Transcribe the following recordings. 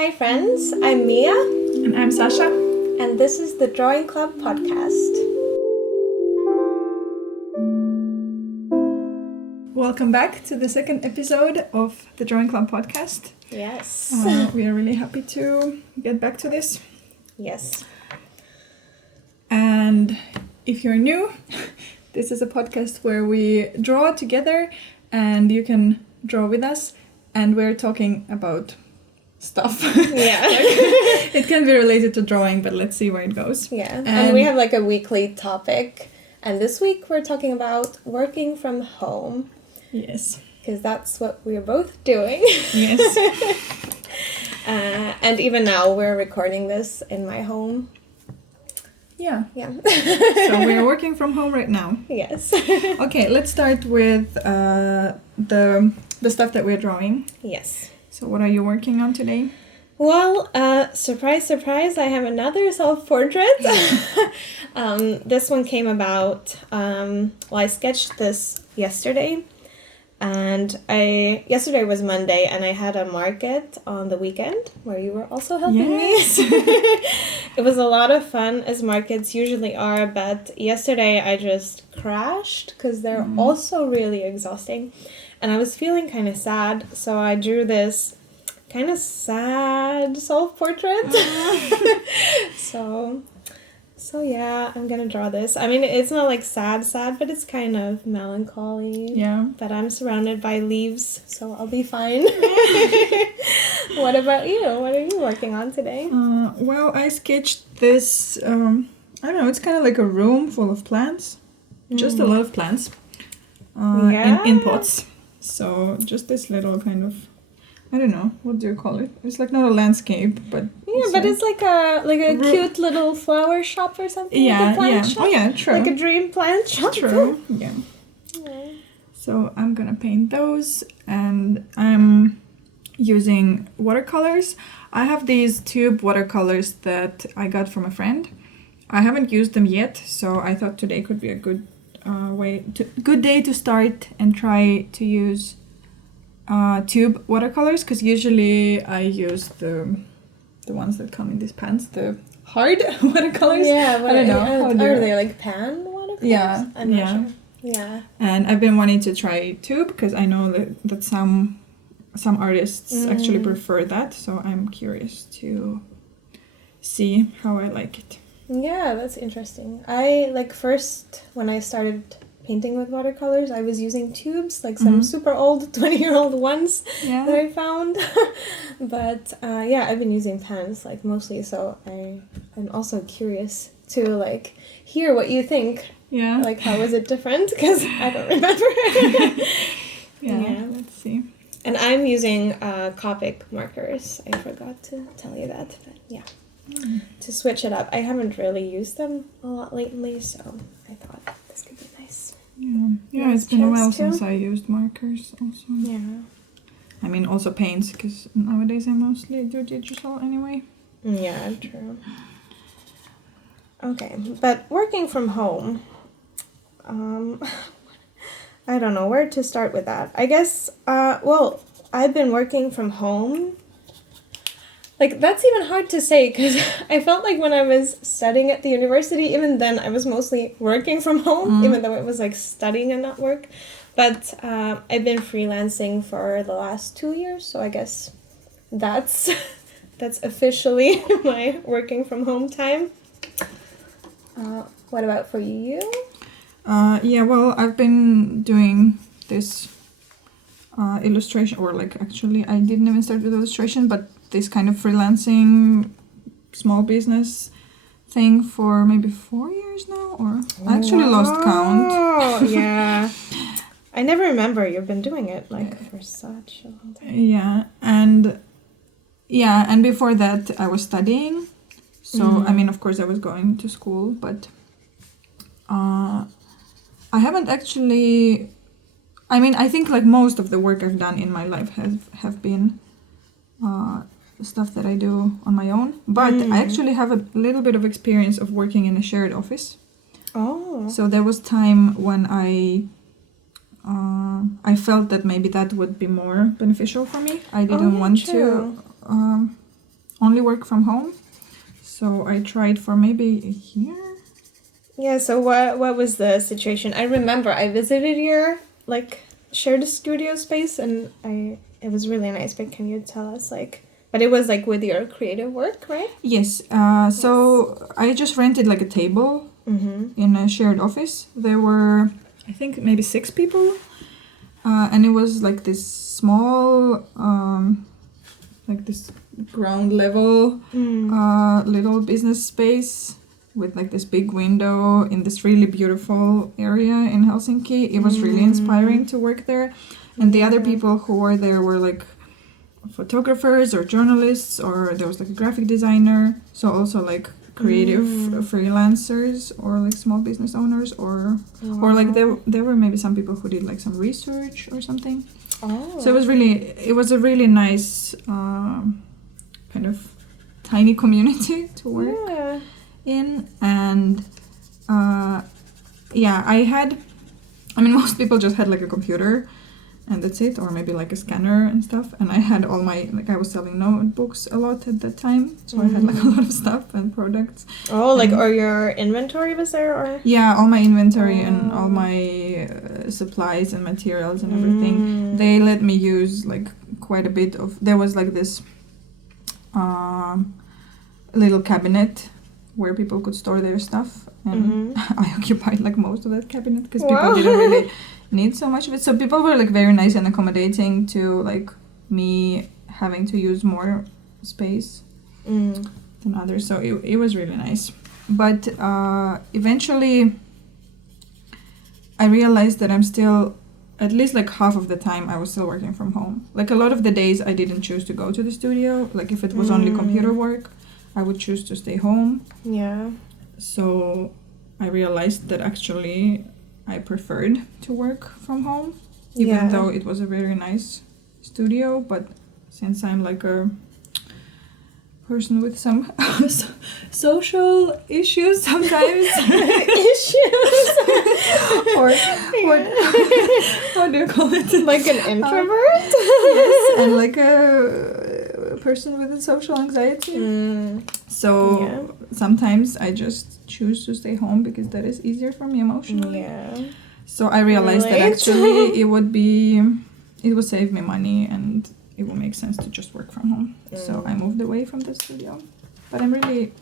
Hi friends, I'm Mia. And I'm Sasha. And this is the Drawing Club podcast. Welcome back to the second episode of the Drawing Club podcast. Yes. We are really happy to get back to this. Yes. And if you're new, this is a podcast where we draw together and you can draw with us, and we're talking about stuff. Yeah. It can be related to drawing, but let's see where it goes. Yeah. And we have like a weekly topic. And this week we're talking about working from home. Yes. Because that's what we're both doing. Yes. And even now we're recording this in my home. Yeah. Yeah. So we're working from home right now. Yes. Okay, let's start with the stuff that we're drawing. Yes. So what are you working on today? Well, surprise, surprise, I have another self-portrait. This one came about, I sketched this yesterday. And yesterday was Monday, and I had a market on the weekend where you were also helping me. It was a lot of fun, as markets usually are, but yesterday I just crashed because they're also really exhausting. And I was feeling kind of sad, so I drew this kind of sad self-portrait. So yeah, I'm gonna draw this. I mean, it's not like sad, but it's kind of melancholy. Yeah. But I'm surrounded by leaves, so I'll be fine. What about you? What are you working on today? Well, I sketched this, I don't know, it's kind of like a room full of plants. Just a lot of plants. In pots. So just this little kind of, I don't know, what do you call it? It's like not a landscape, but... Yeah, but it's like a cute little flower shop or something. Yeah, like a plant yeah. shop. Oh yeah, true. Like a dream plant shop. True, yeah. So I'm gonna paint those, and I'm using watercolors. I have these tube watercolors that I got from a friend. I haven't used them yet, so I thought today could be a good good day to start and try to use tube watercolors, because usually I use the ones that come in these pans, the hard watercolors. Yeah, I don't know. Are they like pan watercolors? Yeah, I'm not sure. Yeah. And I've been wanting to try tube because I know that some artists actually prefer that, so I'm curious to see how I like it. Yeah, that's interesting. First, when I started painting with watercolors, I was using tubes, like some super old 20-year-old ones that I found. But I've been using pans like mostly, so I'm also curious to like hear what you think. Yeah. Like, how is it different? Because I don't remember. Yeah, let's see. And I'm using Copic markers. I forgot to tell you that, but yeah. To switch it up. I haven't really used them a lot lately, so I thought this could be nice. Yeah, it's been a while since I used markers also. Yeah. I mean, also paints, because nowadays I mostly do digital anyway. Yeah, true. Okay, but working from home, I don't know where to start with that. I guess, I've been working from home. Like, that's even hard to say, because I felt like when I was studying at the university, even then I was mostly working from home, even though it was like studying and not work. But I've been freelancing for the last 2 years, so I guess that's officially my working from home time. What about for you? Well, I've been doing this illustration, or like actually I didn't even start with illustration, but this kind of freelancing small business thing for maybe 4 years now, or I actually lost count. Oh, yeah. I never remember you've been doing it for such a long time. And before that I was studying. So I mean, of course I was going to school, but I haven't actually, I mean, I think like most of the work I've done in my life have been stuff that I do on my own, but I actually have a little bit of experience of working in a shared office. Oh. So there was time when I felt that maybe that would be more beneficial for me. I didn't want to only work from home. So I tried for maybe a year. Yeah, so what was the situation? I remember I visited your like shared studio space and it was really nice, but can you tell us like, but it was like with your creative work, right? Yes. So I just rented like a table in a shared office. There were, I think, maybe 6 people. And it was like this small, like this ground level little business space with like this big window in this really beautiful area in Helsinki. It was really inspiring to work there. And the other people who were there were like photographers or journalists, or there was like a graphic designer. So also like creative freelancers or like small business owners, or like there were maybe some people who did like some research or something. So it was a really nice kind of tiny community to work in. And most people just had like a computer and that's it, or maybe like a scanner and stuff. And I had all my, like I was selling notebooks a lot at that time, so I had like a lot of stuff and products. Oh, like, or your inventory was there, or? Yeah, all my inventory and all my supplies and materials and everything. They let me use like quite a bit of, there was like this little cabinet where people could store their stuff, and I occupied like most of that cabinet because people didn't really need so much of it. So people were like very nice and accommodating to like me having to use more space than others. So it was really nice. But eventually I realized that I'm still, at least like half of the time I was still working from home. Like a lot of the days I didn't choose to go to the studio. Like if it was only computer work, I would choose to stay home. Yeah. So I realized that actually I preferred to work from home, even though it was a very nice studio. But since I'm like a person with some social issues sometimes, or what do you call it? Like an introvert? Yes, and like a person with a social anxiety. So sometimes I just choose to stay home because that is easier for me emotionally. Yeah. So I realized that actually it would save me money and it will make sense to just work from home. So I moved away from the studio. But I'm really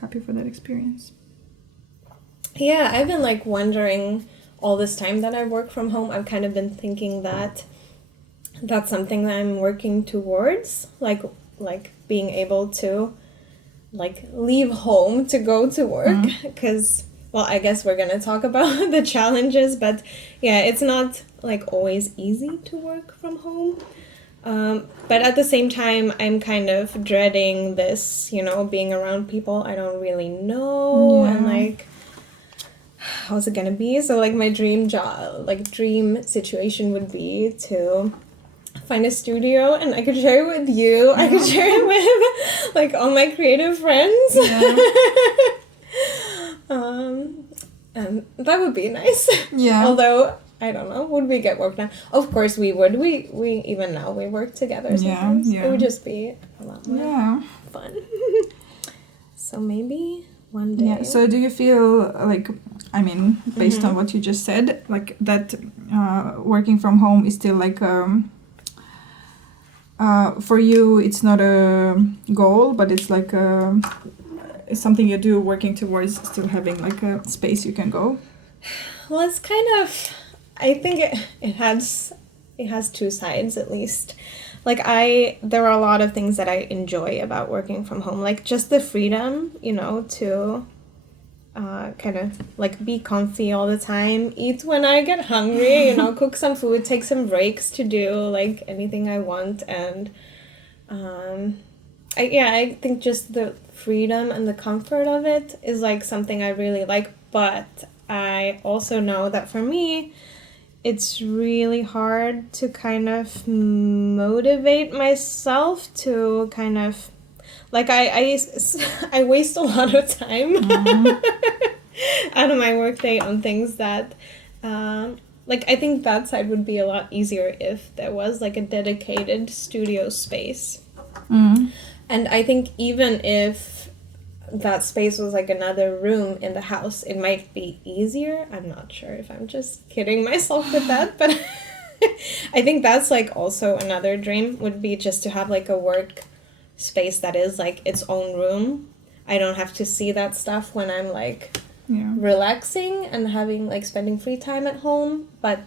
happy for that experience. Yeah, I've been like wondering all this time that I work from home. I've kind of been thinking that that's something that I'm working towards, like being able to like leave home to go to work, because well, I guess we're gonna talk about the challenges, but yeah, it's not like always easy to work from home. But at the same time, I'm kind of dreading this, being around people I don't really know, and like, how's it gonna be? So like my dream dream situation would be to find a studio and I could share it with you. I could share it with like all my creative friends. And that would be nice. Yeah. Although I don't know, would we get work done? Of course we would. We even now we work together sometimes. Yeah. It would just be a lot more fun. So maybe one day. Yeah. So do you feel like, I mean, based on what you just said, like that working from home is still like for you, it's not a goal, but it's like it's something you do working towards still having like a space you can go? Well, it's kind of, I think it has two sides at least. Like there are a lot of things that I enjoy about working from home, like just the freedom, to kind of like be comfy all the time, eat when I get hungry, cook some food, take some breaks to do like anything I want. And I think just the freedom and the comfort of it is like something I really like. But I also know that for me, it's really hard to kind of motivate myself to kind of, like I waste a lot of time out of my workday on things that, like I think that side would be a lot easier if there was like a dedicated studio space. And I think even if that space was like another room in the house, it might be easier. I'm not sure if I'm just kidding myself with that, but I think that's like also another dream would be just to have like a work space that is like its own room. I don't have to see that stuff when I'm like relaxing and having like spending free time at home, but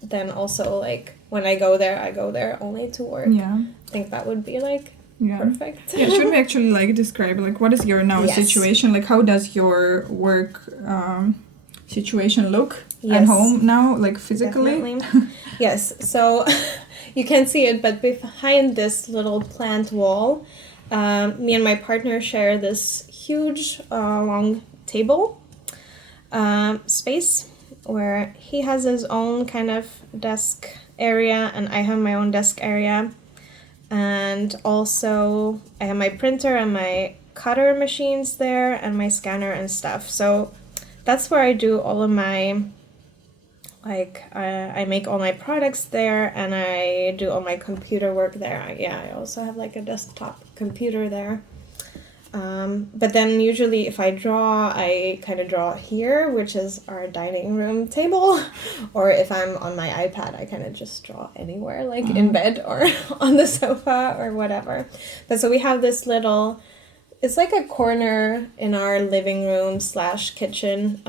then also like when I go there only to work. I think that would be like perfect. Should we actually like describe like what is your now situation, like how does your work situation look at home now, like physically? Yes, so you can't see it, but behind this little plant wall, me and my partner share this huge long table space where he has his own kind of desk area and I have my own desk area. And also I have my printer and my cutter machines there and my scanner and stuff. So that's where I do all of my, like, I make all my products there and I do all my computer work there. I also have like a desktop computer there. But then usually if I draw, I kind of draw here, which is our dining room table. Or if I'm on my iPad, I kind of just draw anywhere, like in bed or on the sofa or whatever. But so we have this little, it's like a corner in our living room / kitchen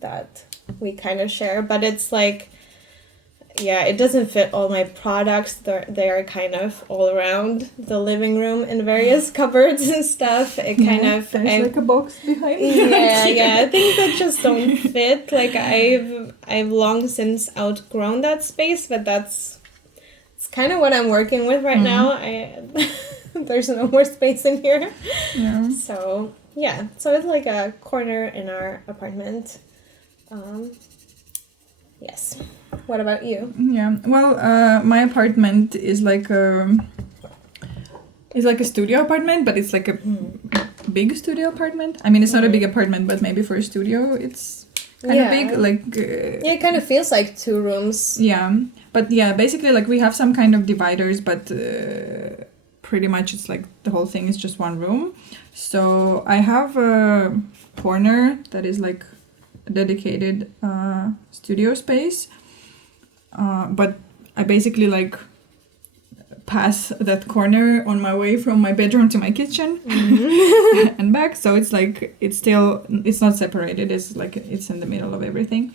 that we kind of share. But it's like, it doesn't fit all my products. They are kind of all around the living room in various cupboards and stuff. It kind of... There's like a box behind. Things that just don't fit. Like I've long since outgrown that space, but it's kind of what I'm working with right now. There's no more space in here. So it's like a corner in our apartment. Yes. What about you? Well, my apartment is like a studio apartment, but it's like a big studio apartment. I mean, it's not a big apartment, but maybe for a studio, it's kind of big. Like it kind of feels like 2 rooms. But basically, like we have some kind of dividers, but pretty much it's like the whole thing is just one room. So I have a corner that is like dedicated studio space, but I basically like pass that corner on my way from my bedroom to my kitchen and back, so it's like it's not separated, it's like it's in the middle of everything.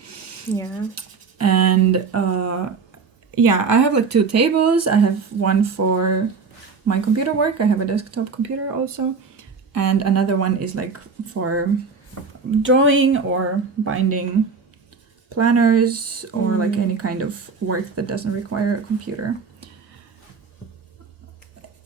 And I have like 2 tables. I have one for my computer work, I have a desktop computer also, and another one is like for drawing or binding planners or like any kind of work that doesn't require a computer.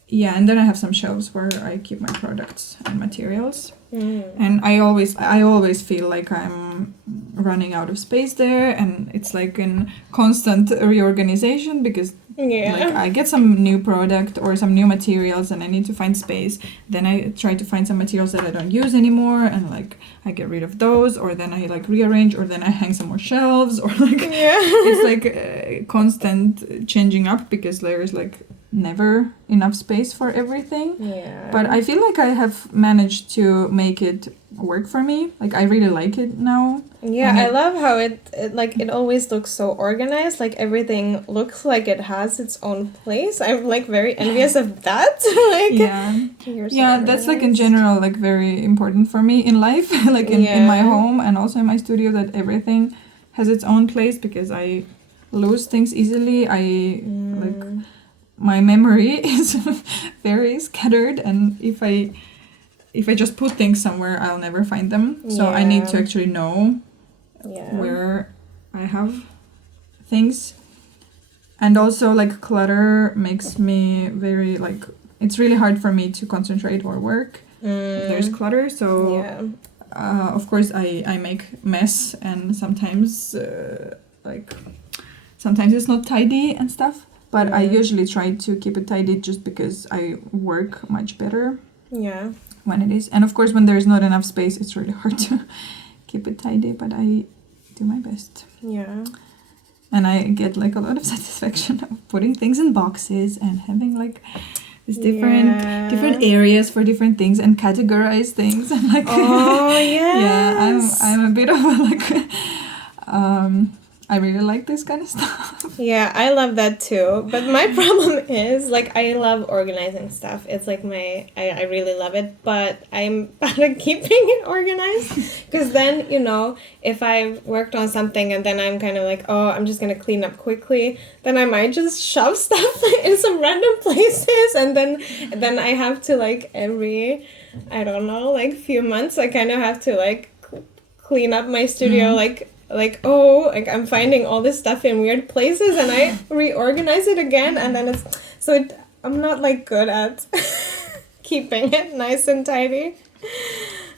And then I have some shelves where I keep my products and materials. And I always feel like I'm running out of space there, and it's like in constant reorganization because like I get some new product or some new materials and I need to find space. Then I try to find some materials that I don't use anymore and like I get rid of those, or then I like rearrange, or then I hang some more shelves, or like it's like constant changing up because there's like never enough space for everything. But I feel like I have managed to make it work for me. Like I really like it now. I love how it always looks so organized. Like everything looks like it has its own place. I'm like very envious of that. That's like in general like very important for me in life. Like in my home and also in my studio, that everything has its own place because I lose things easily. Like my memory is very scattered, and if I just put things somewhere, I'll never find them. So I need to actually know where I have things. And also like clutter makes me very like, it's really hard for me to concentrate or work. There's clutter, so of course I make mess, and sometimes sometimes it's not tidy and stuff. But I usually try to keep it tidy just because I work much better when it is. And of course, when there's not enough space, it's really hard to keep it tidy, but I do my best. And I get like a lot of satisfaction of putting things in boxes and having like these different areas for different things and categorize things and like. Oh yes. Yeah, I'm a bit of a like. I really like this kind of stuff. Yeah, I love that too. But my problem is, like, I love organizing stuff. It's like I really love it. But I'm bad at keeping it organized. Because then, you know, if I've worked on something and then I'm kind of like, oh, I'm just going to clean up quickly, then I might just shove stuff in some random places. And then I have to, like, every, I don't know, like, few months, I kind of have to, like, clean up my studio, like I'm finding all this stuff in weird places and I reorganize it again and then I'm not like good at keeping it nice and tidy.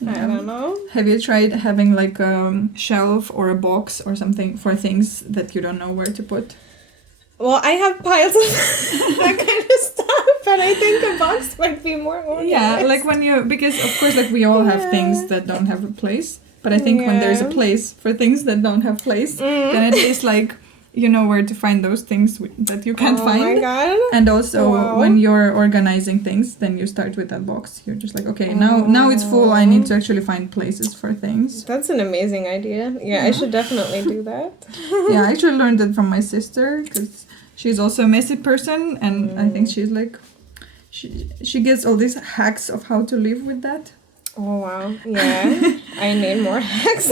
I don't know. Have you tried having like a shelf or a box or something for things that you don't know where to put? Well, I have piles of that kind of stuff, but I think a box might be more organized. Yeah, like because of course like we all have things that don't have a place. But I think when there's a place for things that don't have place, then at least like you know where to find those things that you can't find. Oh my god! And also when you're organizing things, then you start with that box. You're just like, okay, now it's full. I need to actually find places for things. That's an amazing idea. Yeah, I should definitely do that. Yeah, I actually learned that from my sister because she's also a messy person, and I think she's like, she gets all these hacks of how to live with that. Oh wow! Yeah, I need more hacks.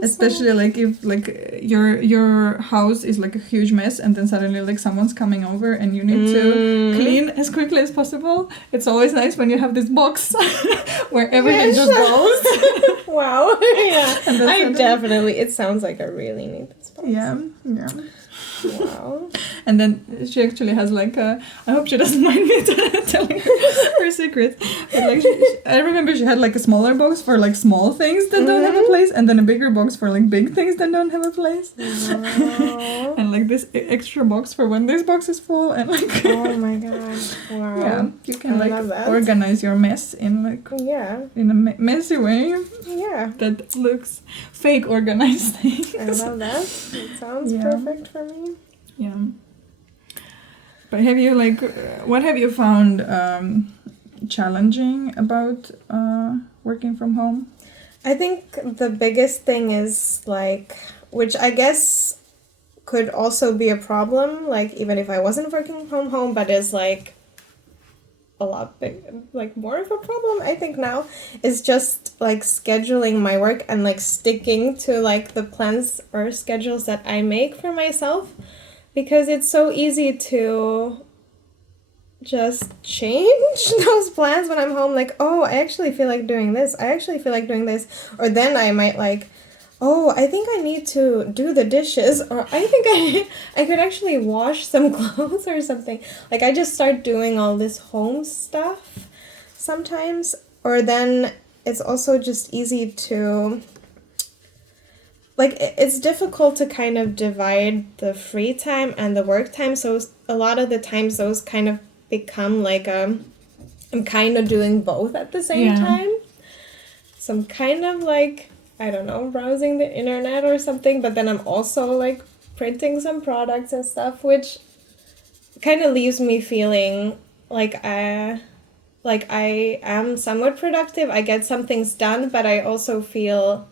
Especially like if like your house is like a huge mess, and then suddenly like someone's coming over, and you need to clean as quickly as possible. It's always nice when you have this box where everything just goes. Wow! Yeah, I definitely. It sounds like I really need this box. Yeah. Wow. And then she actually has like I hope she doesn't mind me telling her secret. But like I remember she had like a smaller box for like small things that don't have a place, and then a bigger box for like big things that don't have a place. Wow. And like this extra box for when this box is full, and like oh my god! Wow. Yeah, you can like organize your mess in like in a messy way. Yeah. That looks fake organized things. I love that. It sounds perfect for me. Yeah. But have you like, what have you found challenging about working from home? I think the biggest thing is like, which I guess could also be a problem, like even if I wasn't working from home, but is like a lot big, like more of a problem I think now, is just like scheduling my work and like sticking to like the plans or schedules that I make for myself, because it's so easy to just change those plans when I'm home, like, oh, I actually feel like doing this, or then I might like, oh, I think I need to do the dishes, or I think I could actually wash some clothes or something. Like, I just start doing all this home stuff sometimes. Or then it's also just easy to, like, it's difficult to kind of divide the free time and the work time. So a lot of the times those kind of become like, I'm kind of doing both at the same time. So I'm kind of like, I don't know, browsing the internet or something, but then I'm also like printing some products and stuff, which kind of leaves me feeling like I am somewhat productive. I get some things done, but I also feel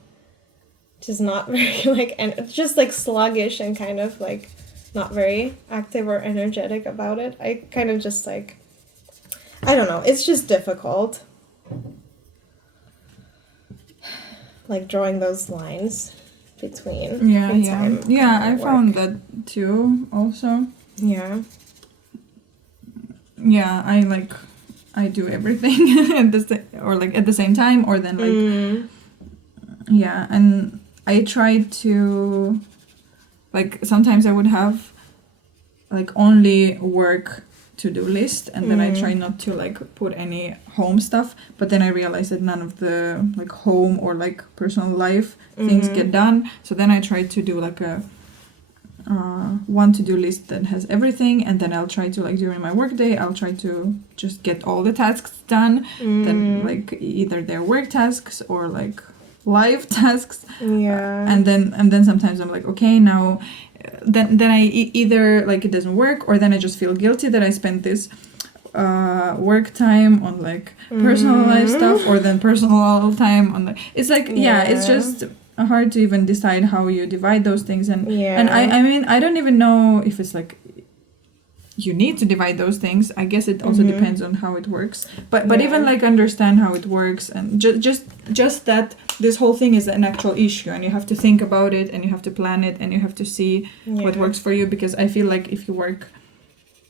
just not very like, and it's just like sluggish and kind of like not very active or energetic about it. I kind of just like, I don't know, it's just difficult. Like drawing those lines between time I found that too also. Yeah I do everything at the same time, or then like and I try to, like, sometimes I would have like only work to-do list, and then I try not to like put any home stuff, but then I realize that none of the like home or like personal life things get done, so then I try to do like a one to-do list that has everything, and then I'll try to, like, during my workday I'll try to just get all the tasks done, then like either they're work tasks or like live tasks, and then sometimes I'm like, okay, now then I either like it doesn't work, or then I just feel guilty that I spent this work time on like personal life stuff, or then personal time on the, it's like it's just hard to even decide how you divide those things. And I mean, I don't even know if it's like you need to divide those things. I guess it also depends on how it works, but even like understand how it works, and just that this whole thing is an actual issue, and you have to think about it, and you have to plan it, and you have to see what works for you. Because I feel like if you work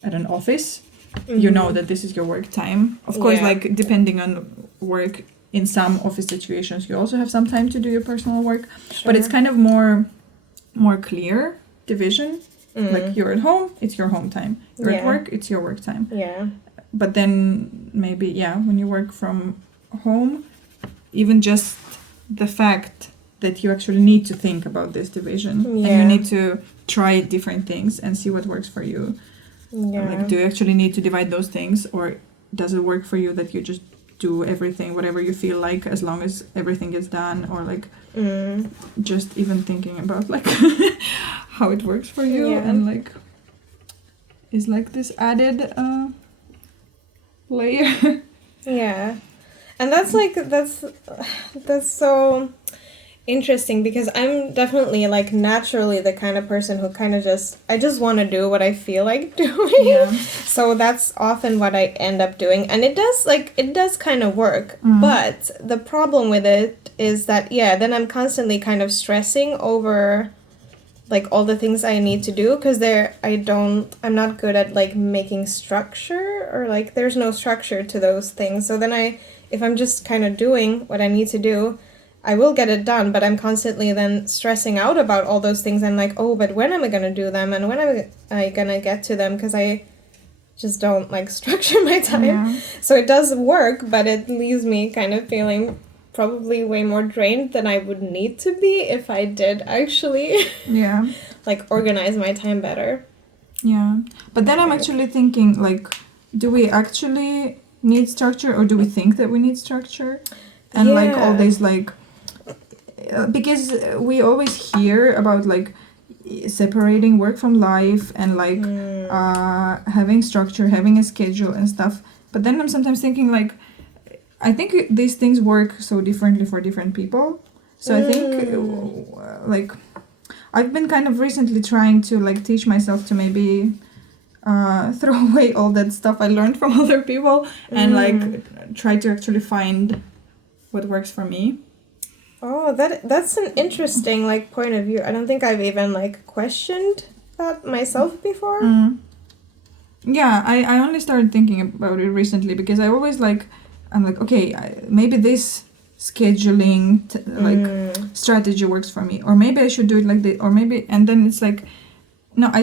at an office, you know that this is your work time. Of course, like depending on work, in some office situations you also have some time to do your personal work, but it's kind of more clear division. Like you're at home, it's your home time. You're at work, it's your work time. Yeah. But then maybe when you work from home, even just the fact that you actually need to think about this division, and you need to try different things and see what works for you. Like, do you actually need to divide those things, or does it work for you that you just do everything, whatever you feel like, as long as everything is done? Or like just even thinking about like how it works for you, and like is like this added layer. And that's so interesting, because I'm definitely like naturally the kind of person who kind of I just want to do what I feel like doing. So that's often what I end up doing, and it does kind of work. But the problem with it is that then I'm constantly kind of stressing over like all the things I need to do, because I'm not good at like making structure, or like there's no structure to those things. So then if I'm just kind of doing what I need to do, I will get it done, but I'm constantly then stressing out about all those things. I'm like, oh, but when am I going to do them? And when am I going to get to them? Because I just don't like structure my time. So it does work, but it leaves me kind of feeling probably way more drained than I would need to be if I did actually like organize my time better. But then I'm actually thinking, like, do we actually need structure, or do we think that we need structure? And like all these like, because we always hear about like separating work from life, and like having structure, having a schedule and stuff. But then I'm sometimes thinking like, I think these things work so differently for different people. So I think like I've been kind of recently trying to like teach myself to maybe throw away all that stuff I learned from other people, and like try to actually find what works for me. Oh, that's an interesting like point of view. I don't think I've even like questioned that myself before. I only started thinking about it recently, because I always like, I'm like, okay, maybe this scheduling strategy works for me, or maybe I should do it like this, or maybe, and then it's like, no, I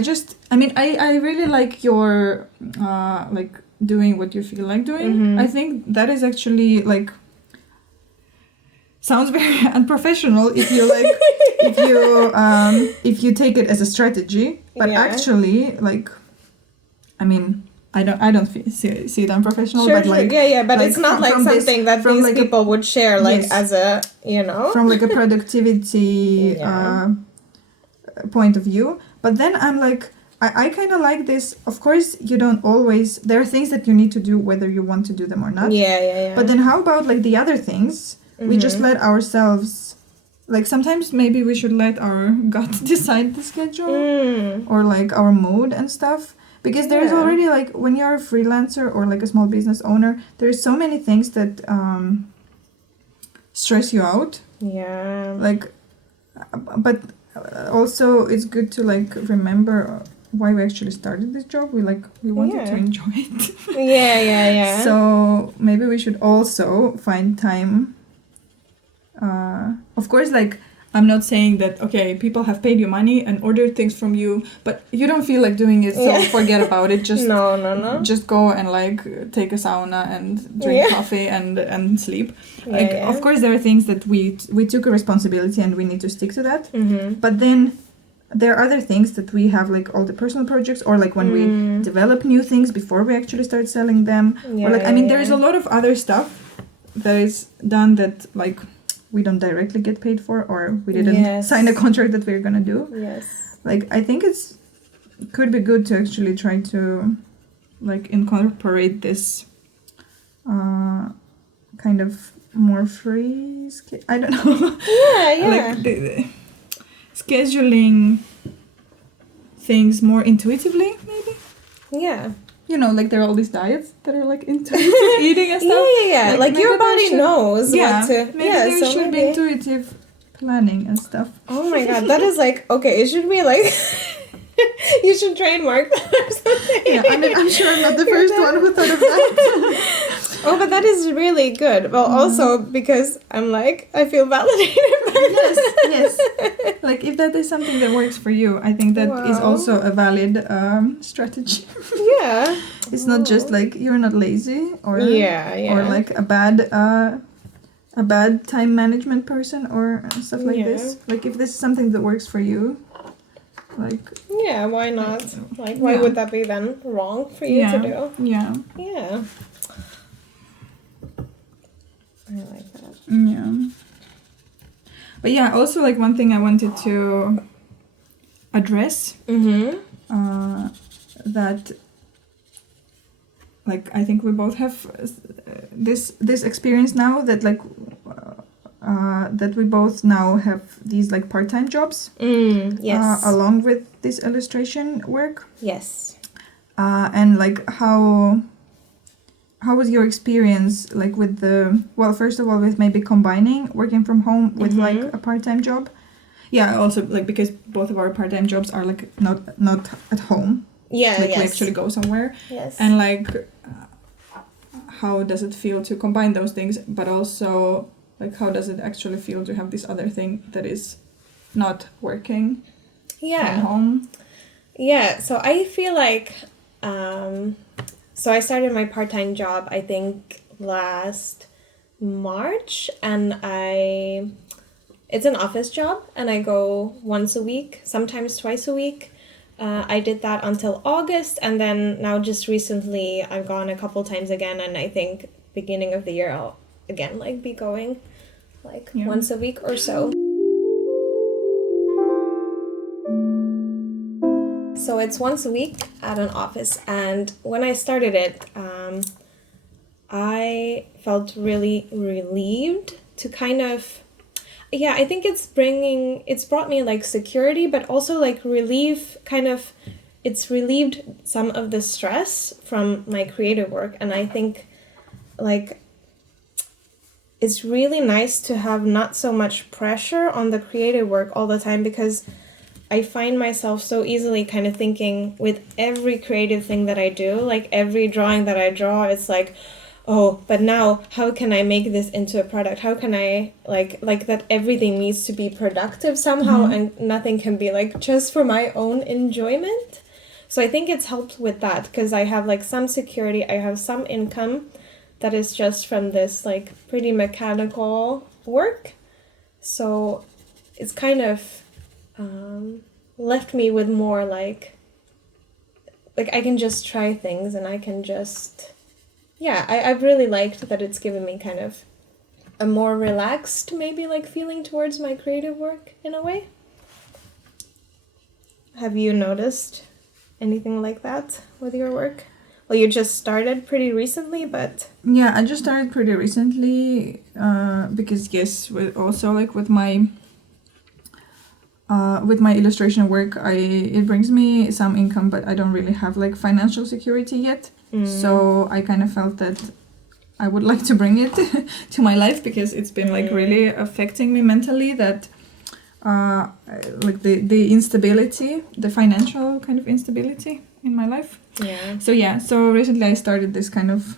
really like your like doing what you feel like doing. I think that is actually like sounds very unprofessional if you like if you take it as a strategy, but actually like, I mean, I don't see it unprofessional, but like but like it's not like something that these like people would share like as a, you know, from like a productivity point of view. But then I'm like, I kind of like this. Of course, you don't always, there are things that you need to do whether you want to do them or not. But then how about like the other things? We just let ourselves, like sometimes maybe we should let our gut decide the schedule, or like our mood and stuff. Because there's already like, when you're a freelancer or like a small business owner, there's so many things that stress you out. Like, but also it's good to like remember why we actually started this job. We wanted to enjoy it. So maybe we should also find time. Of course, like, I'm not saying that, okay, people have paid you money and ordered things from you, but you don't feel like doing it, so forget about it. Just no. Just go and like take a sauna and drink coffee and sleep. Of course, there are things that we took a responsibility and we need to stick to that. But then there are other things that we have, like all the personal projects, or like when we develop new things before we actually start selling them. Or like, I mean, there's a lot of other stuff that is done that like we don't directly get paid for, or we didn't sign a contract that we're gonna do. Like, I think could be good to actually try to like incorporate this kind of more free I don't know. Yeah. Like the scheduling things more intuitively, maybe. Yeah. You know, like there are all these diets that are like intuitive eating and stuff. Yeah. Like your body knows what to. Maybe there should be intuitive planning and stuff. Oh my god, that is like, okay, it should be like, you should trademark that or something. Yeah, I mean, I'm sure I'm not the first one who thought of that. Oh, but that is really good. Well, also because I'm like, I feel validated by yes. Like if that is something that works for you, I think that is also a valid strategy. Yeah. It's not just like you're not lazy or or like a bad time management person or stuff like this. Like if this is something that works for you, like yeah, why not? Like why would that be then wrong for you to do? Yeah. Yeah. I like that. Yeah. But yeah, also like one thing I wanted to address that like I think we both have this experience now that like that we both now have these like part-time jobs yes along with this illustration work. Yes. And like how was your experience like with the first of all with maybe combining working from home with like a part-time job? Yeah, also like because both of our part-time jobs are like not at home. Yeah, like we actually go somewhere. Yes. And like how does it feel to combine those things, but also like how does it actually feel to have this other thing that is not working from home? Yeah, so I feel like so I started my part-time job I think last March, and it's an office job and I go once a week, sometimes twice a week. I did that until August, and then now just recently I've gone a couple times again, and I think beginning of the year I'll again like be going like once a week or so. So it's once a week at an office, and when I started it, I felt really relieved to kind of, I think it's brought me like security, but also like relief, kind of, it's relieved some of the stress from my creative work, and I think like it's really nice to have not so much pressure on the creative work all the time, because I find myself so easily kind of thinking with every creative thing that I do, like every drawing that I draw, it's like, oh, but now how can I make this into a product? How can I like that everything needs to be productive somehow, and nothing can be like just for my own enjoyment. So I think it's helped with that, because I have like some security, I have some income that is just from this like pretty mechanical work. So it's kind of left me with more like I can just try things, and I can just I've really liked that it's given me kind of a more relaxed maybe like feeling towards my creative work in a way. Have you noticed anything like that with your work? Well, you just started pretty recently, but yeah, I just started pretty recently because with also like with my illustration work, it brings me some income, but I don't really have like financial security yet. So I kind of felt that I would like to bring it to my life, because it's been like really affecting me mentally, that like the instability, the financial kind of instability in my life. So recently I started this kind of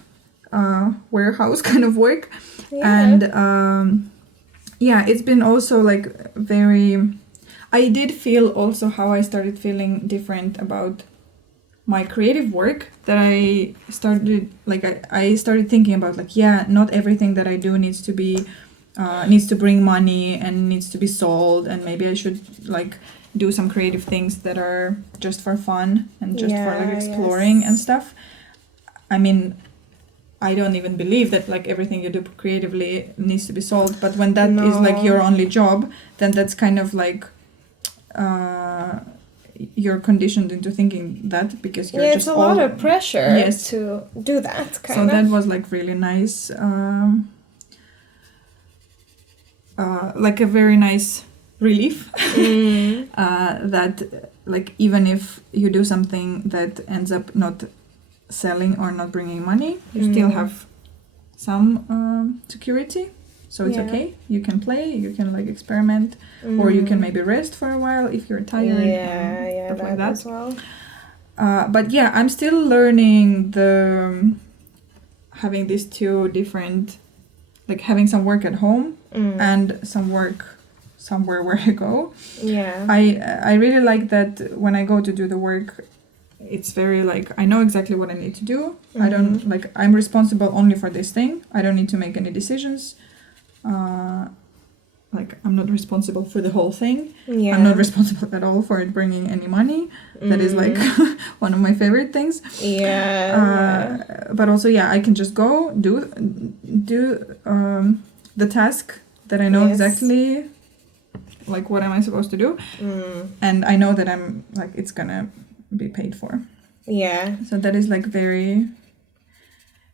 warehouse kind of work, and it's been also like I did feel also how I started feeling different about my creative work, that I started I started thinking about like not everything that I do needs to bring money and needs to be sold, and maybe I should like do some creative things that are just for fun and just for like exploring and stuff. I mean, I don't even believe that like everything you do creatively needs to be sold, but when that is like your only job, then that's kind of like you're conditioned into thinking that because you're it's a lot of pressure Yes. to do that kind So of. that was like really nice, like a very nice relief. That like even if you do something that ends up not selling or not bringing money, you still have some security. So it's okay. You can play, you can like experiment, or you can maybe rest for a while if you're tired. Stuff like that as well. But yeah, I'm still learning having these two different, like having some work at home and some work somewhere where I go. Yeah. I really like that when I go to do the work, it's very like I know exactly what I need to do. I don't like I'm responsible only for this thing. I don't need to make any decisions. Like I'm not responsible for the whole thing. Yeah. I'm not responsible at all for it bringing any money. That is like one of my favorite things. Yeah. But also I can just go do the task that I know exactly like what am I supposed to do, and I know that I'm like it's gonna be paid for. Yeah. So that is like very,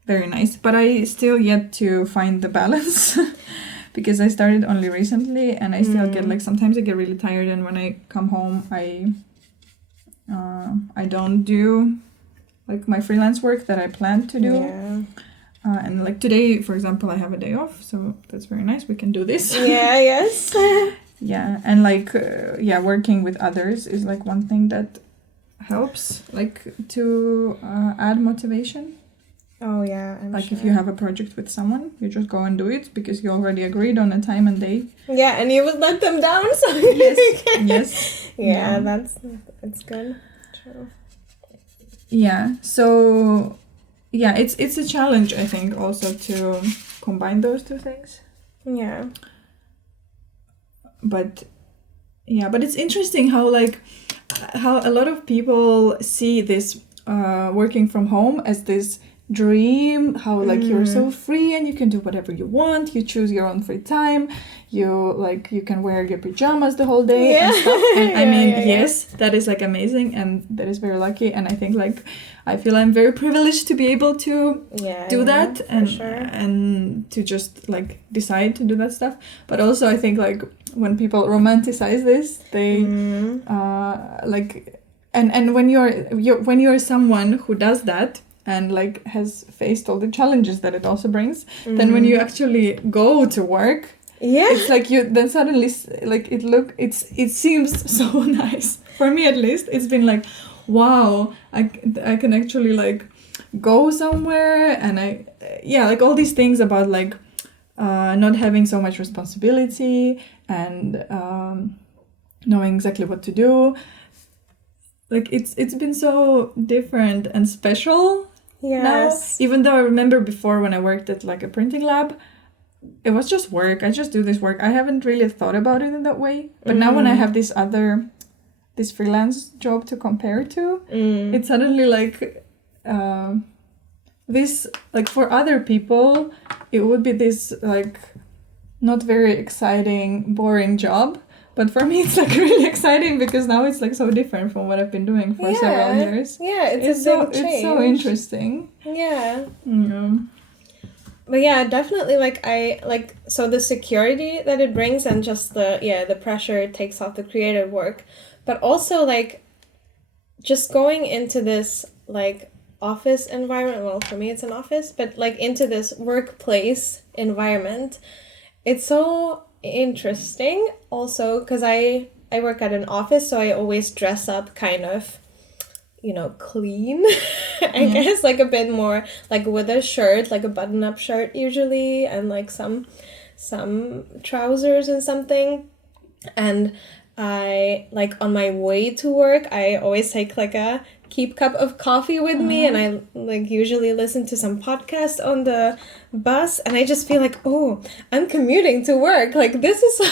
very nice. But I still yet to find the balance because I started only recently, and I still get like sometimes I get really tired, and when I come home, I don't do like my freelance work that I planned to do. Yeah. And like today, for example, I have a day off, so that's very nice. We can do this. Yeah. Yes. Yeah, and like working with others is like one thing that helps like to add motivation. Oh yeah, like if you have a project with someone, you just go and do it because you already agreed on a time and day. Yeah, and you would let them down. So yes. Yeah, that's good. True. Yeah. So yeah, it's a challenge, I think, also to combine those two things. Yeah. But it's interesting how a lot of people see this working from home as this dream, how like you're so free and you can do whatever you want, you choose your own free time, you can wear your pajamas the whole day and stuff. And I mean, yes, that is like amazing, and that is very lucky, and I think like I feel I'm very privileged to be able to do that and to just like decide to do that stuff. But also I think like when people romanticize this, they like and when you're someone who does that and like has faced all the challenges that it also brings, then when you actually go to work, it's like you then suddenly like it seems so nice. For me at least, it's been like, wow, I can actually like go somewhere, and like all these things about like not having so much responsibility and knowing exactly what to do. Like it's been so different and special. Yes. Now, even though I remember before when I worked at like a printing lab, it was just work. I just do this work. I haven't really thought about it in that way. But now when I have this freelance job to compare to, it's suddenly like this, like for other people, it would be this like not very exciting, boring job. But for me, it's like really exciting because now it's like so different from what I've been doing for several years. Yeah, it's a big change. It's so interesting. Yeah. But yeah, definitely so the security that it brings and just the pressure it takes off the creative work. But also like just going into this like office environment, well for me it's an office, but like into this workplace environment, it's so interesting also because I work at an office, so I always dress up kind of, clean. I guess like a bit more like with a shirt, like a button-up shirt usually, and like some trousers and something. And I like on my way to work, I always take like a keep cup of coffee with me, and I like usually listen to some podcast on the bus, and I just feel like, oh, I'm commuting to work, like this is so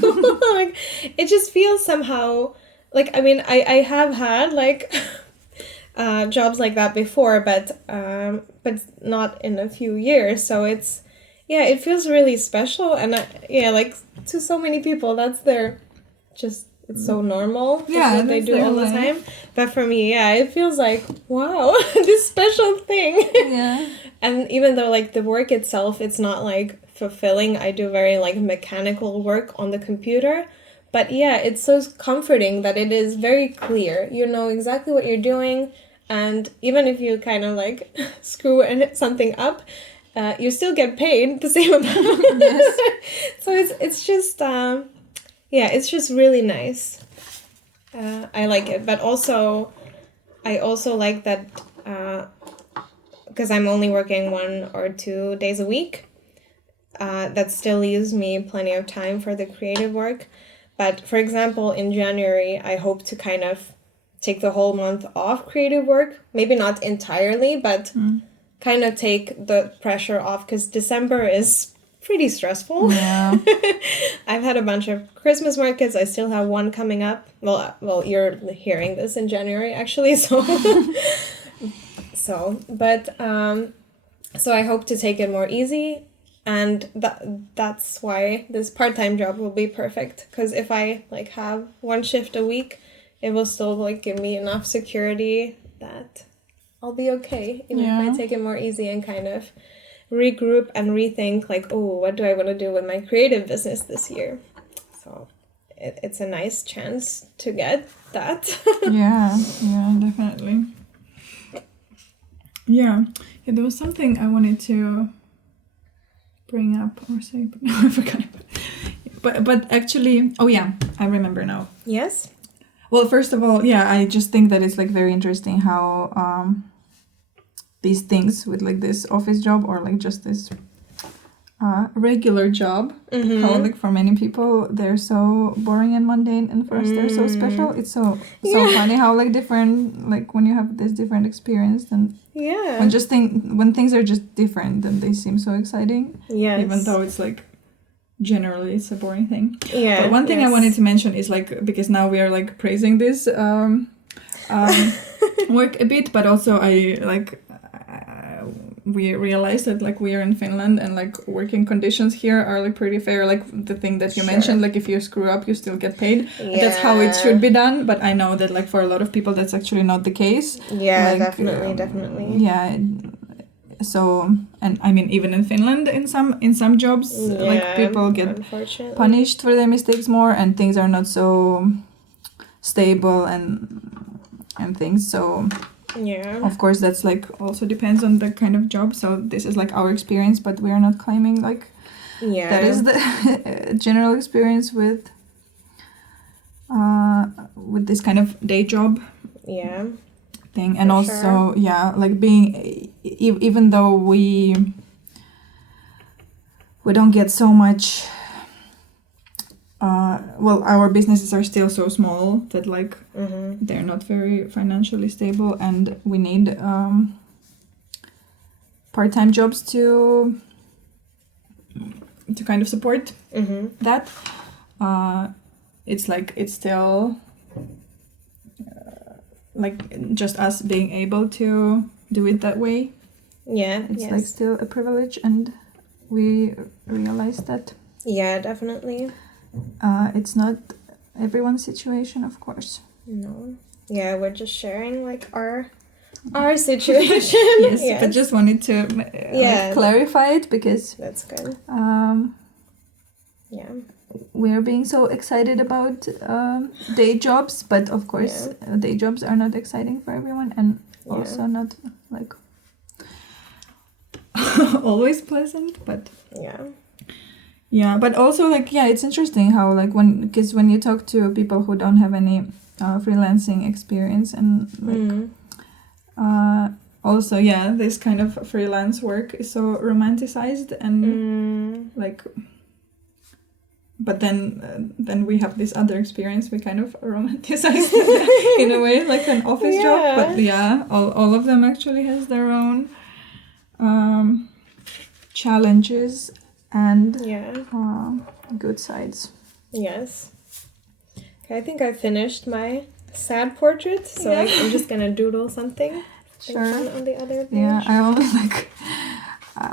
cool. Like it just feels somehow like, I mean, I have had like jobs like that before, but not in a few years, so it feels really special. And like to so many people that's their just it's so normal. Yeah, what they do all the life. time. But for me, it feels like, wow, this special thing. Yeah. And even though like the work itself, it's not like fulfilling. I do very like mechanical work on the computer. But yeah, it's so comforting that it is very clear. You know exactly what you're doing. And even if you kind of like screw something up, you still get paid the same amount. Yes. So it's just, it's just really nice. I like it. But also, I also like that, because I'm only working 1 or 2 days a week, that still leaves me plenty of time for the creative work. But for example, in January, I hope to kind of take the whole month off creative work. Maybe not entirely, but kind of take the pressure off, because December is pretty stressful. Yeah. I've had a bunch of Christmas markets. I still have one coming up. Well, you're hearing this in January, actually, so... So I hope to take it more easy. And that's why this part-time job will be perfect, because if I like have 1 shift a week, it will still like give me enough security that I'll be okay, even if I take it more easy and kind of regroup and rethink like, oh, what do I want to do with my creative business this year? So it's a nice chance to get that. yeah, definitely. Yeah, there was something I wanted to bring up or say, but no, I forgot. But actually, I remember now. Yes? Well, first of all, I just think that it's like very interesting how these things with like this office job or like just this regular job, how like for many people they're so boring and mundane, and for us they're so special. It's so funny how like different, like when you have this different experience, and when things are just different, then they seem so exciting. Yes. Even though it's like generally it's a boring thing. Yeah. But one thing I wanted to mention is like, because now we are like praising this work a bit, but also we realized that like we are in Finland and like working conditions here are like pretty fair. Like the thing that you mentioned, like if you screw up you still get paid. That's how it should be done, but I know that like for a lot of people that's actually not the case. Like, definitely. Yeah. So, and I mean even in Finland in some jobs like people get punished for their mistakes more, and things are not so stable and things. So of course that's like also depends on the kind of job. So this is like our experience, but we are not claiming like that is the general experience with this kind of day job thing. And also like being even though we don't get so much our businesses are still so small that like they're not very financially stable, and we need part-time jobs to kind of support that. It's still like just us being able to do it that way. It's like still a privilege, and we realize that. Yeah, definitely. It's not everyone's situation, of course. No. Yeah, we're just sharing like our situation. Yes, but just wanted to clarify it, because that's good. We are being so excited about day jobs, but of course day jobs are not exciting for everyone, and also not like always pleasant, but but also like it's interesting how like because when you talk to people who don't have any freelancing experience, and like also this kind of freelance work is so romanticized, and like, but then we have this other experience we kind of romanticize in a way, like an office job, but all of them actually has their own challenges and good sides. Yes. Okay, I think I finished my sad portrait, so I'm just gonna doodle something. Sure. On the other page. Yeah, I only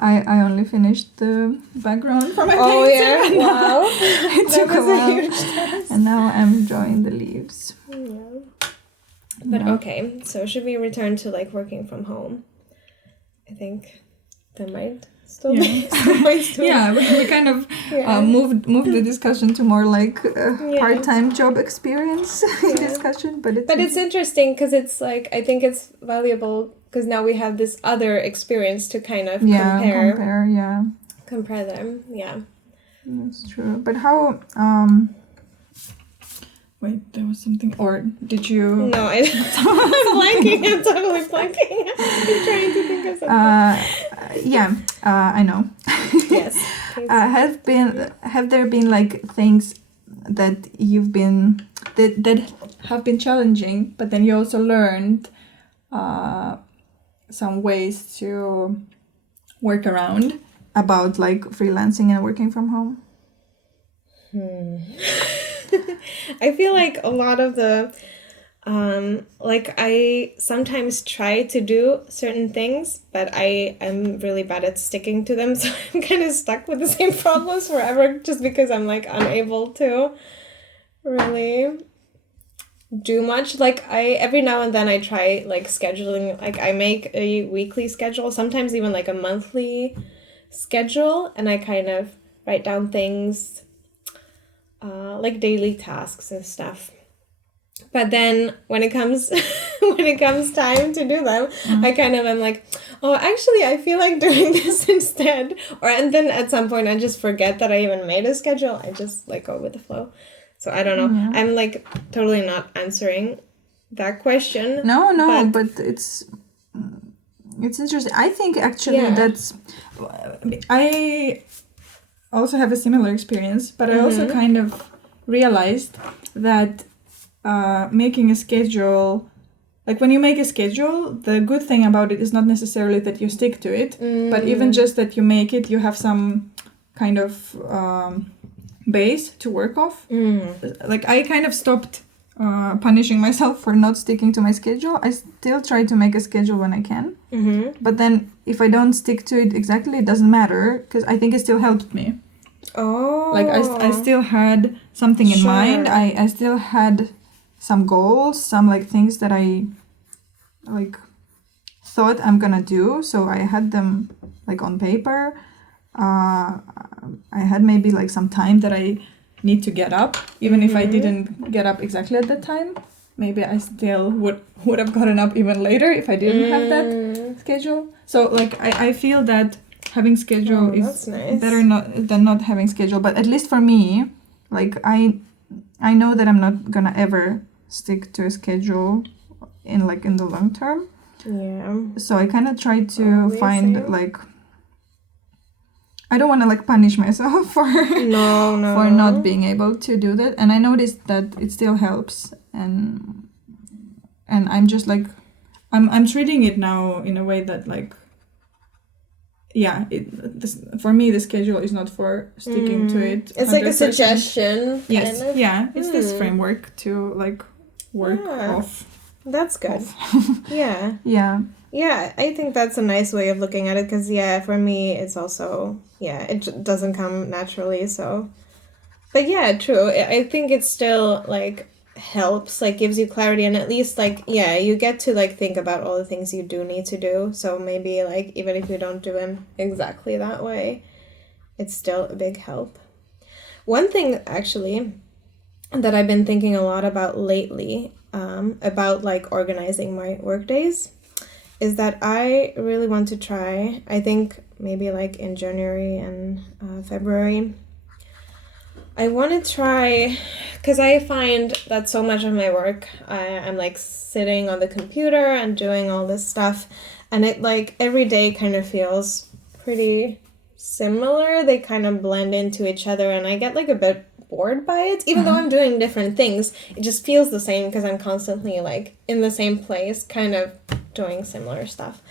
I only finished the background for my Oh painting. yeah! Wow, It that took was a a while. huge task. And now I'm drawing the leaves. Yeah. But Yeah. okay, so should we return to like working from home? I think there might still be some points to it. Yeah, we kind of Yeah. moved the discussion to more like Yeah. part-time job experience discussion, but It's interesting because it's like I think it's valuable because now we have this other experience to kind of compare them. Yeah. That's true. But how wait, there was something, or did you? No, I'm blanking. I'm totally blanking. I'm trying to think of something. I know. Yes. Have there been like things that you've been that have been challenging, but then you also learned some ways to work around about like freelancing and working from home? I feel like a lot of the like I sometimes try to do certain things, but I am really bad at sticking to them, so I'm kind of stuck with the same problems forever just because I'm like unable to really do much. Like I every now and then I try like scheduling, like I make a weekly schedule, sometimes even like a monthly schedule, and I kind of write down things like daily tasks and stuff. But then when it comes time to do them, I kind of am like, oh, actually I feel like doing this instead. And then at some point I just forget that I even made a schedule. I just like go with the flow. So I don't know. Yeah. I'm like totally not answering that question. No, but it's interesting. I think actually that's I also have a similar experience, but I also kind of realized that making a schedule, like when you make a schedule, the good thing about it is not necessarily that you stick to it, but even just that you make it, you have some kind of base to work off. Like I kind of stopped punishing myself for not sticking to my schedule. I still try to make a schedule when I can, but then if I don't stick to it exactly, it doesn't matter because I think it still helped me. Oh, like I still had something in mind. I still had some goals, some like things that I like thought I'm gonna do, so I had them like on paper. I had maybe like some time that I need to get up, even if I didn't get up exactly at that time. Maybe I still would have gotten up even later if I didn't have that schedule. So like I feel that having schedule is better than not having schedule. But at least for me, like I know that I'm not gonna ever stick to a schedule in the long term. Yeah. So I kind of try to find like, I don't want to like punish myself for not being able to do that. And I noticed that it still helps, and I'm just like I'm treating it now in a way that like, yeah, for me the schedule is not for sticking to it. It's 100%. Like a suggestion. Yes, kind of. Yeah, it's this framework to like work off. That's good. Yeah. Yeah. Yeah, I think that's a nice way of looking at it because, for me, it's also, it doesn't come naturally, so. But yeah, true. I think it still, like, helps, like, gives you clarity, and at least, like, you get to, like, think about all the things you do need to do, so maybe, like, even if you don't do them exactly that way, it's still a big help. One thing, actually, that I've been thinking a lot about lately, about, like, organizing my work days, is that I really want to try, I think maybe like in January and February, I want to try, because I find that so much of my work, I'm like sitting on the computer and doing all this stuff, and it like every day kind of feels pretty similar. They kind of blend into each other, and I get like a bit bored by it, even though I'm doing different things. It just feels the same because I'm constantly like in the same place, kind of doing similar stuff.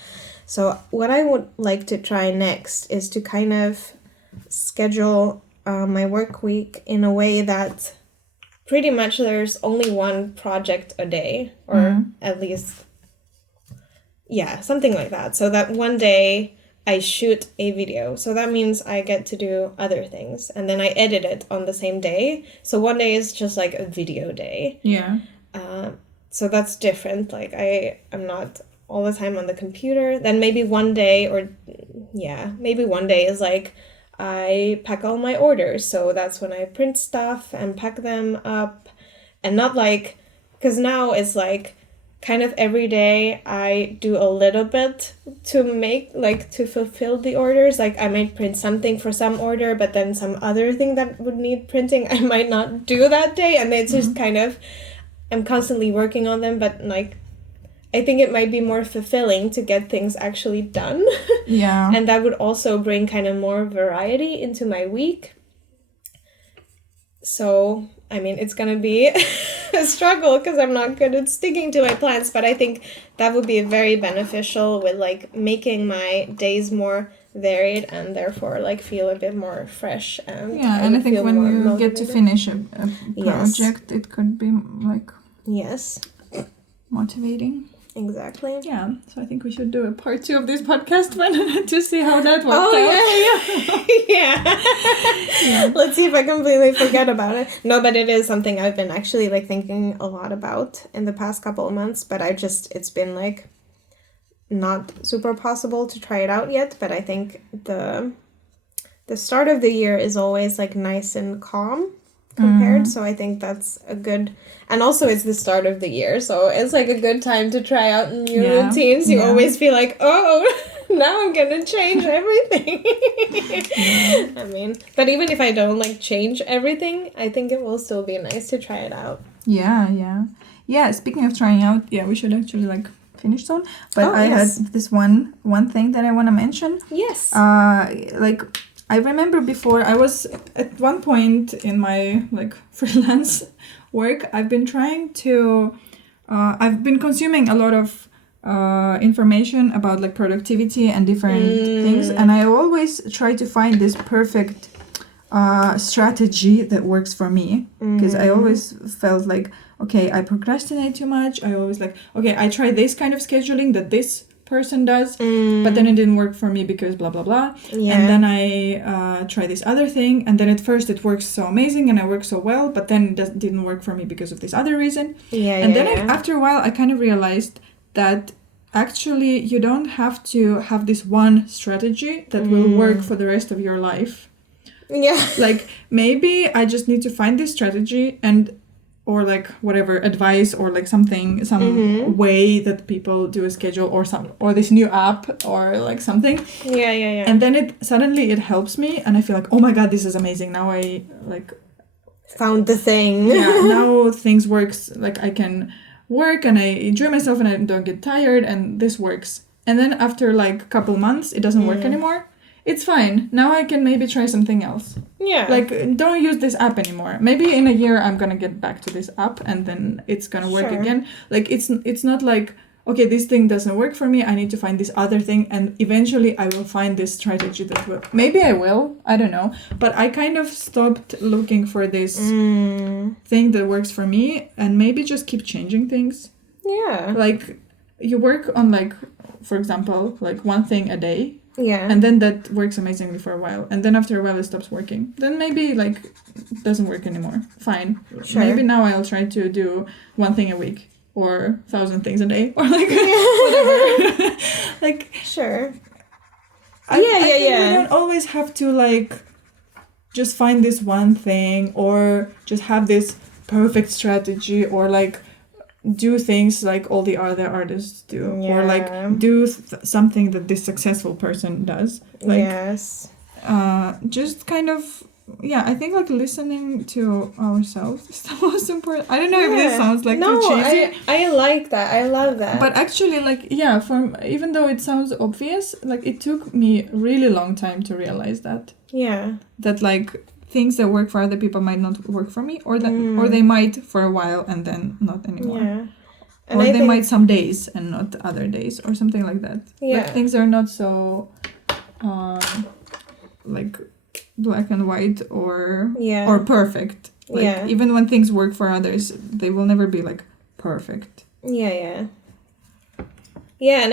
So what I would like to try next is to kind of schedule my work week in a way that pretty much there's only one project a day, or at least something like that, so that one day I shoot a video. So that means I get to do other things. And then I edit it on the same day. So one day is just like a video day. Yeah. So that's different. Like I'm not all the time on the computer. Then maybe one day maybe one day is like I pack all my orders. So that's when I print stuff and pack them up. And not like, because now it's like kind of every day I do a little bit to make, like, to fulfill the orders. Like I might print something for some order, but then some other thing that would need printing I might not do that day. And it's just kind of, I'm constantly working on them, but like I think it might be more fulfilling to get things actually done. Yeah. And that would also bring kind of more variety into my week. So, I mean, it's going to be a struggle because I'm not good at sticking to my plans, but I think that would be very beneficial with like making my days more varied and therefore like feel a bit more fresh. And I think when you motivated. get to finish a project, it could be like motivating. Exactly. Yeah, so I think we should do a part 2 of this podcast to see how that worked out. Yeah. Let's see if I completely forget about it. No, but it is something I've been actually like thinking a lot about in the past couple of months, but it's been like not super possible to try it out yet, but I think the start of the year is always like nice and calm compared, so I think that's a good, and also it's the start of the year, so it's like a good time to try out new routines. You always feel like, oh, now I'm gonna change everything. I mean, but even if I don't like change everything, I think it will still be nice to try it out. Yeah, speaking of trying out, we should actually like finish soon, but I had this one thing that I want to mention. Like I remember before, I was at one point in my like freelance work, I've been trying to, I've been consuming a lot of information about like productivity and different things, and I always try to find this perfect strategy that works for me, because I always felt like, okay, I procrastinate too much. I always like, okay, I try this kind of scheduling that this person does, but then it didn't work for me because blah blah blah. And then I try this other thing, and then at first it works so amazing and I work so well, but then it didn't work for me because of this other reason. After a while I kind of realized that actually you don't have to have this one strategy that will work for the rest of your life. Like maybe I just need to find this strategy or like whatever advice or like some way that people do a schedule or this new app or like something. And then it helps me and I feel like, oh my god, this is amazing. Now I like found the thing. Now things works, like I can work and I enjoy myself and I don't get tired and this works. And then after like a couple months it doesn't work anymore. It's fine. Now I can maybe try something else. Like, don't use this app anymore. Maybe in a year I'm gonna get back to this app and then it's gonna work again. Like, it's not like, okay, this thing doesn't work for me. I need to find this other thing and eventually I will find this strategy that will... Maybe I will. I don't know. But I kind of stopped looking for this thing that works for me and maybe just keep changing things. Like, you work on, like, for example, like one thing a day. And then that works amazingly for a while. And then after a while it stops working. Then maybe like it doesn't work anymore. Fine. Maybe now I'll try to do one thing a week or 1,000 things a day or like whatever. Like I think we don't always have to like just find this one thing or just have this perfect strategy or like do things like all the other artists do or like do something that this successful person does, like just kind of I think like listening to ourselves is the most important. I don't know if this sounds like too cheesy. I like that. I love that. But actually like even though it sounds obvious, like it took me a really long time to realize that that like things that work for other people might not work for me, or they might for a while and then not anymore. And or they might some days and not other days, or something like that. Like things are not so like black and white or perfect. Like even when things work for others, they will never be like perfect. And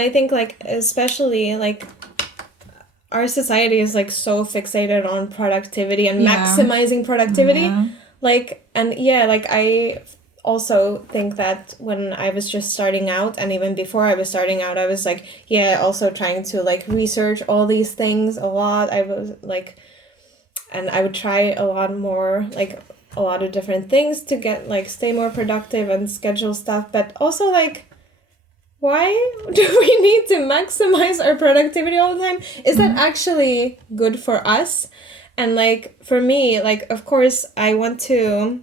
I think like especially like our society is like so fixated on productivity and Yeah. maximizing productivity. Yeah. Like, and yeah, like I also think that when I was just starting out, and even before I was starting out, I was like, yeah, also trying to like research all these things a lot. I was like, and I would try a lot more, like a lot of different things to get like stay more productive and schedule stuff. But also like, why do we need to maximize our productivity all the time? Is that actually good for us? And like for me, like of course I want to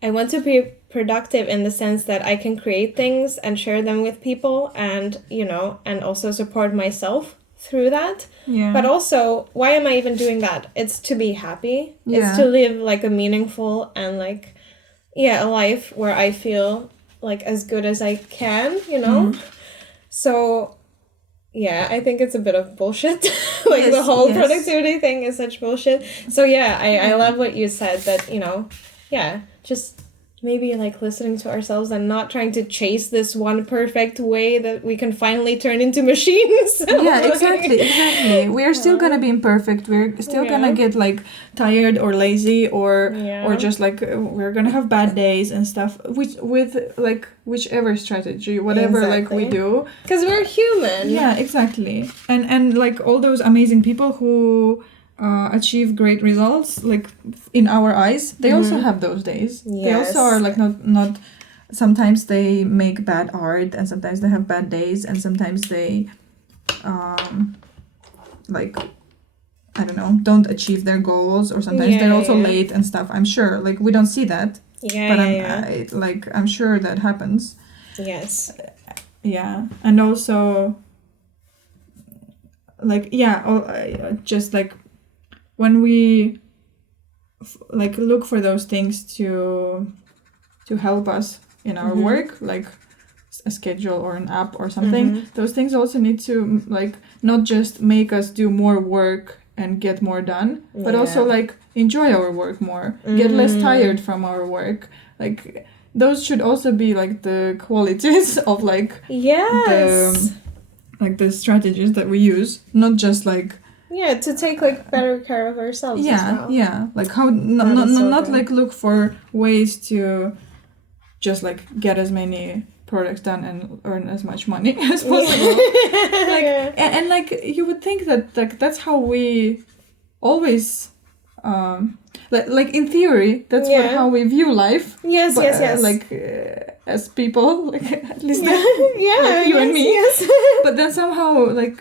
be productive in the sense that I can create things and share them with people, and you know, and also support myself through that. Yeah. But also, why am I even doing that? It's to be happy. Yeah. It's to live like a meaningful and like a life where I feel like as good as I can, you know? So yeah, I think it's a bit of bullshit. Like the whole productivity thing is such bullshit. So yeah, I love what you said, that, you know, yeah, just maybe like listening to ourselves and not trying to chase this one perfect way that we can finally turn into machines. Yeah, exactly. We are still gonna be imperfect. We're still gonna get like tired or lazy or just like we're gonna have bad days and stuff. With like whichever strategy, whatever like we do, because we're human. Yeah, exactly. And like all those amazing people who achieve great results, like in our eyes, they also have those days. They also are like not sometimes they make bad art, and sometimes they have bad days, and sometimes they like I don't know, don't achieve their goals, or sometimes they're also late and stuff. I'm sure like we don't see that, but I'm sure that happens. Yes. Yeah. And also like just like when we like look for those things to help us in our work, like a schedule or an app or something, those things also need to like not just make us do more work and get more done, but also like enjoy our work more, get less tired from our work. Like those should also be like the qualities of like the strategies that we use, not just like to take like better care of ourselves as well. Like how not like look for ways to just like get as many products done and earn as much money as possible. And like you would think that like that's how we always like in theory that's how we view life. Yes. Like as people, like at least like you and me. Yes. But then somehow like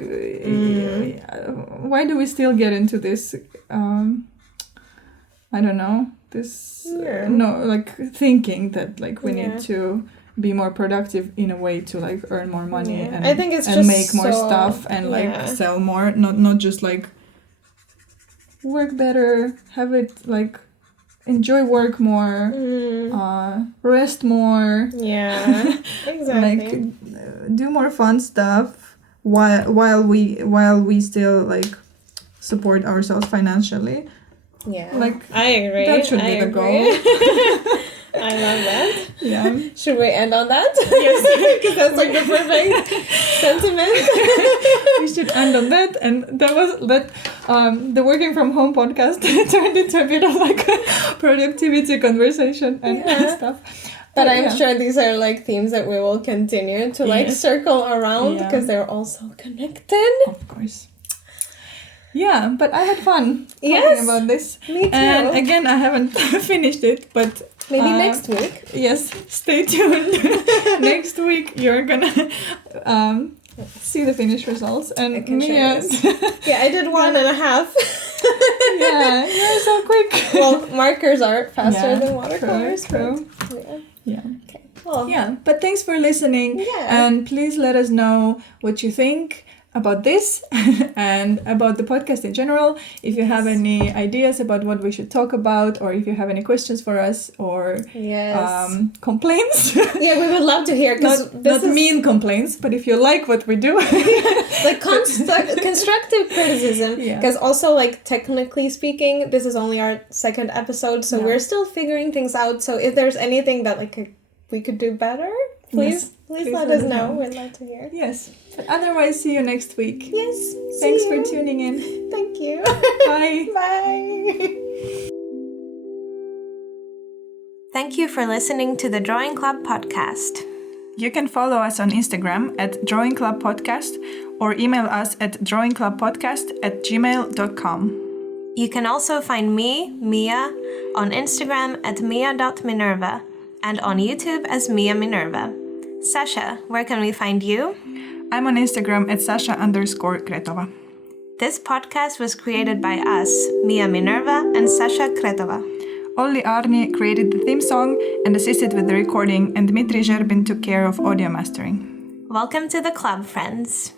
why do we still get into this I don't know, this like thinking that like we need to be more productive in a way to like earn more money and I think it's and just make more stuff and like sell more, not just like work better, have it like enjoy work more, rest more, exactly, like do more fun stuff while we still like support ourselves financially. Like I agree. That should be the goal. I love that. Yeah. Should we end on that? Yes. Because that's like the perfect sentiment. We should end on that. And that was that the working from home podcast turned into a bit of like a productivity conversation and stuff. But I'm sure these are like themes that we will continue to like circle around because they're all so connected. Of course. Yeah, but I had fun talking about this. Me too. And again, I haven't finished it, but maybe next week. Yes, stay tuned. Next week, you're gonna see the finished results. And Mia, I did 1.5. Yeah, you're so quick. Well, markers are faster than watercolors. True. Yeah. Okay. Well. Yeah, but thanks for listening. Yeah. And please let us know what you think about this and about the podcast in general. If you have any ideas about what we should talk about, or if you have any questions for us, or complaints. Yeah, we would love to hear. Not mean complaints, but if you like what we do. Like constructive criticism. Because also, like, technically speaking, this is only our second episode, so we're still figuring things out. So if there's anything that like we could do better, please Please let us know. We'd love to hear. Yes. But otherwise, see you next week. Yes. Thanks for tuning in. Thank you. Bye. Bye. Thank you for listening to the Drawing Club podcast. You can follow us on Instagram at Drawing Club Podcast or email us at drawingclubpodcast@gmail.com. You can also find me, Mia, on Instagram at mia.minerva and on YouTube as Mia Minerva. Sasha, where can we find you? I'm on Instagram at Sasha_Kretova. This podcast was created by us, Mia Minerva and Sasha Kretova. Olli Aarni created the theme song and assisted with the recording, and Dmitri Zherbin took care of audio mastering. Welcome to the club, friends.